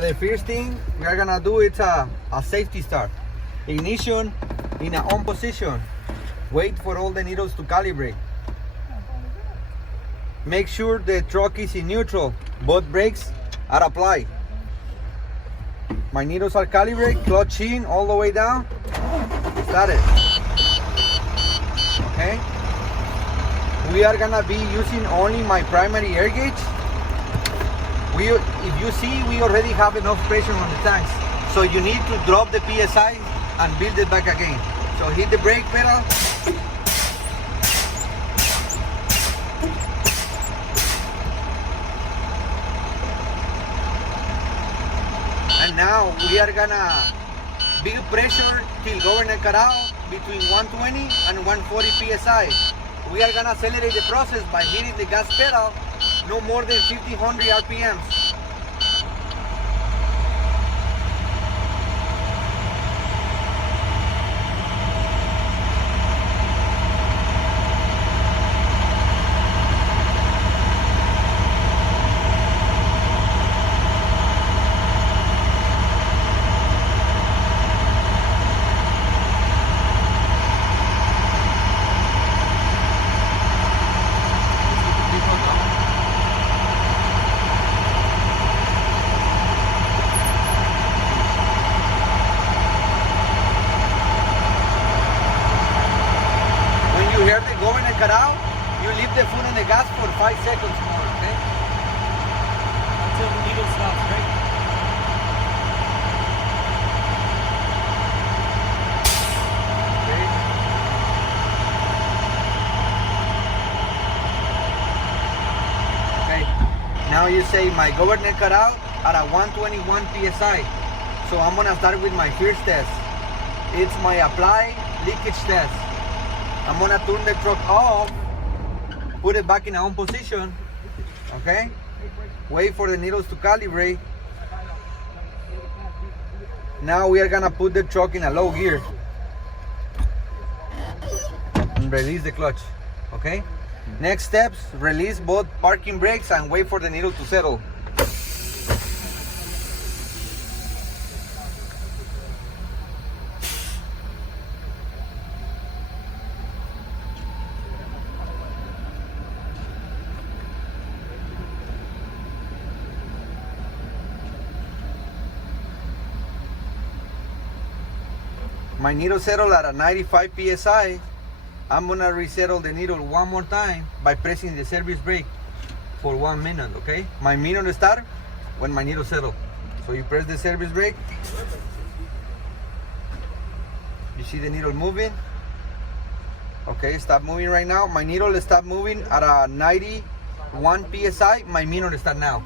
So the first thing we are gonna do is a safety start. Ignition in a on position. Wait for all the needles to calibrate. Make sure the truck is in neutral. Both brakes are applied. My needles are calibrated, clutch in all the way down. Start it. Okay. We are gonna be using only my primary air gauge. If you see, we already have enough pressure on the tanks. So you need to drop the PSI and build it back again. So hit the brake pedal. And now we are gonna build pressure till governor cut out between 120 and 140 PSI. We are gonna accelerate the process by hitting the gas pedal no more than 1500 RPMs. Governor cut out, you leave the foot on the gas for 5 seconds more, okay? Until the needle stops, right? Okay. Now you say my governor cut out at a 121 PSI. So I'm gonna start with my first test. It's my apply leakage test. I'm gonna turn the truck off, put it back in our own position, okay? Wait for the needles to calibrate. Now we are gonna put the truck in a low gear and release the clutch, okay? Next steps, release both parking brakes and wait for the needle to settle. My needle settled at a 95 PSI. I'm gonna resettle the needle one more time by pressing the service brake for 1 minute, okay? My minute start when my needle settle. So you press the service brake. You see the needle moving. Okay, stop moving right now. My needle stop moving at a 91 PSI. My minute start now.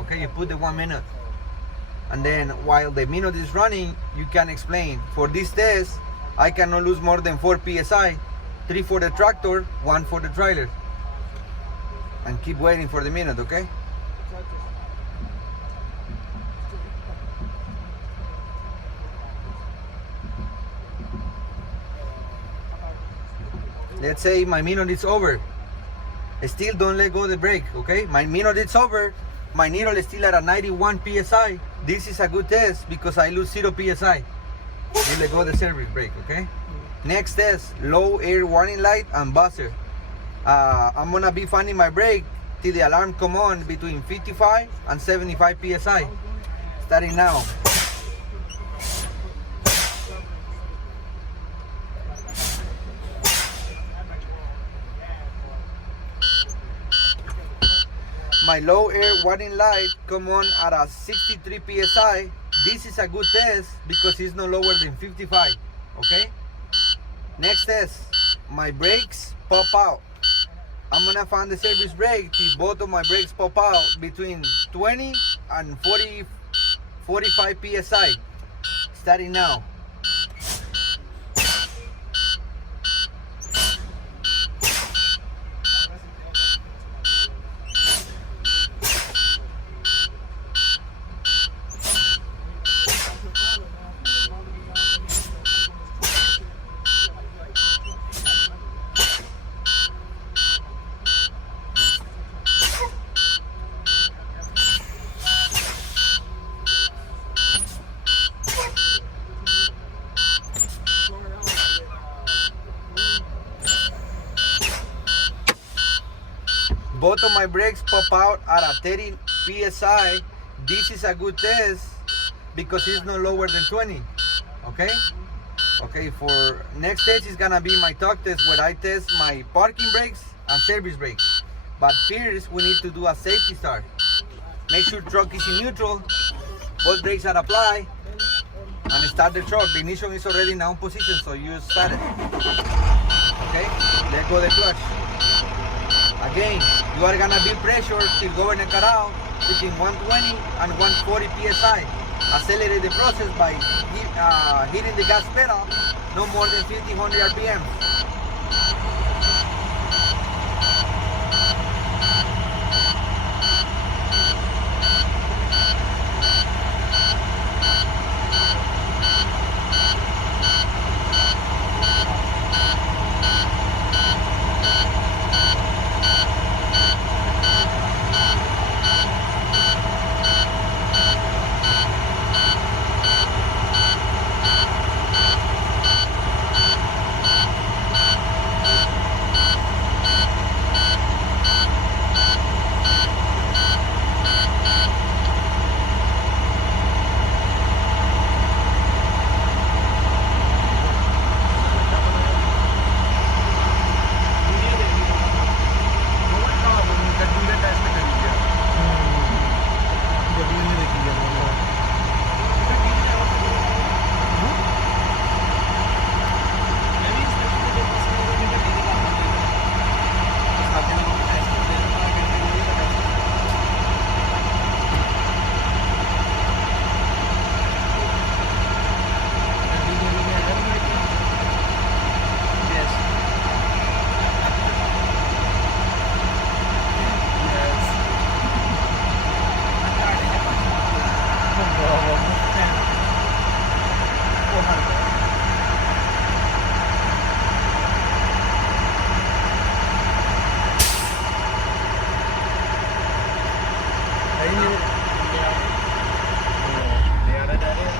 Okay, you put the 1 minute. And then while the minute is running, you can explain. For this test, I cannot lose more than 4 PSI, 3 for the tractor, 1 for the trailer. And keep waiting for the minute, okay? Let's say my minute is over. Still don't let go of the brake, okay? My minute is over. My needle is still at a 91 PSI. This is a good test because I lose 0 PSI. You let go of the service brake, okay? Next test, low air warning light and buzzer. I'm gonna be finding my brake till the alarm come on between 55 and 75 PSI. Starting now. My low air warning light come on at a 63 PSI. This is a good test because it's no lower than 55, okay? Next test, my brakes pop out. I'm gonna find the service brake till both of my brakes pop out between 20 and 45 PSI. Starting now. both of my brakes pop out at a 30 psi, this is a good test because it's no lower than 20. Okay? Okay, for next test is gonna be my talk test where I test my parking brakes and service brakes. But first we need to do a safety start. Make sure truck is in neutral, both brakes are applied, and start the truck. The ignition is already in on position, so you start it. Okay, let go the clutch. Again, you are gonna be pressured till governor cut out between 120 and 140 psi. Accelerate the process by hitting the gas pedal no more than 1500 RPM.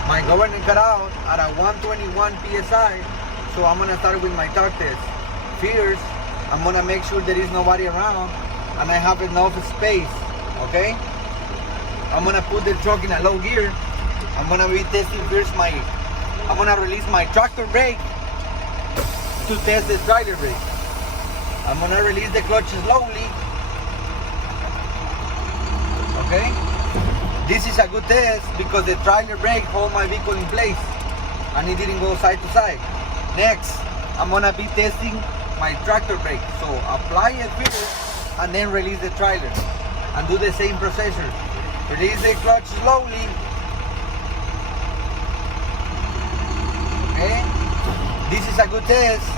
My governor got out at a 121 psi, so I'm gonna start with my torque test. First, I'm gonna make sure there is nobody around and I have enough space, okay? I'm gonna put the truck in a low gear. I'm gonna be testing first I'm gonna release my tractor brake to test the trailer brake. I'm gonna release the clutch slowly, okay? This is a good test because the trailer brake hold my vehicle in place and it didn't go side to side. Next, I'm gonna be testing my tractor brake. So apply it first and then release the trailer and do the same procedure. Release the clutch slowly. Okay? This is a good test.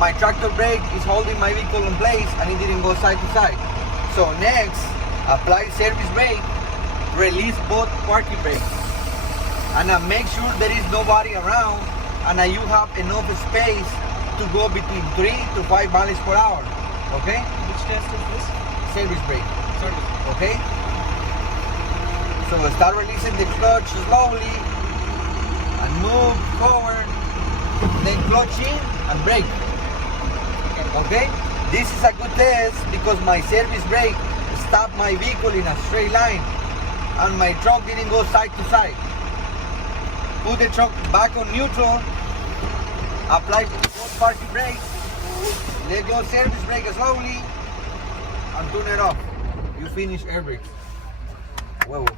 My tractor brake is holding my vehicle in place and it didn't go side to side. So next, apply service brake. Release both parking brakes and make sure there is nobody around and you have enough space to go between 3 to 5 miles per hour. Okay? Which test is this? Service brake. Service. Okay? So start releasing the clutch slowly and move forward, then clutch in and brake. Okay? This is a good test because my service brake stopped my vehicle in a straight line and my truck didn't go side to side. Put the truck back on neutral, apply both parking brakes, let go service brake slowly, and turn it off. You finish air brakes. Huevo.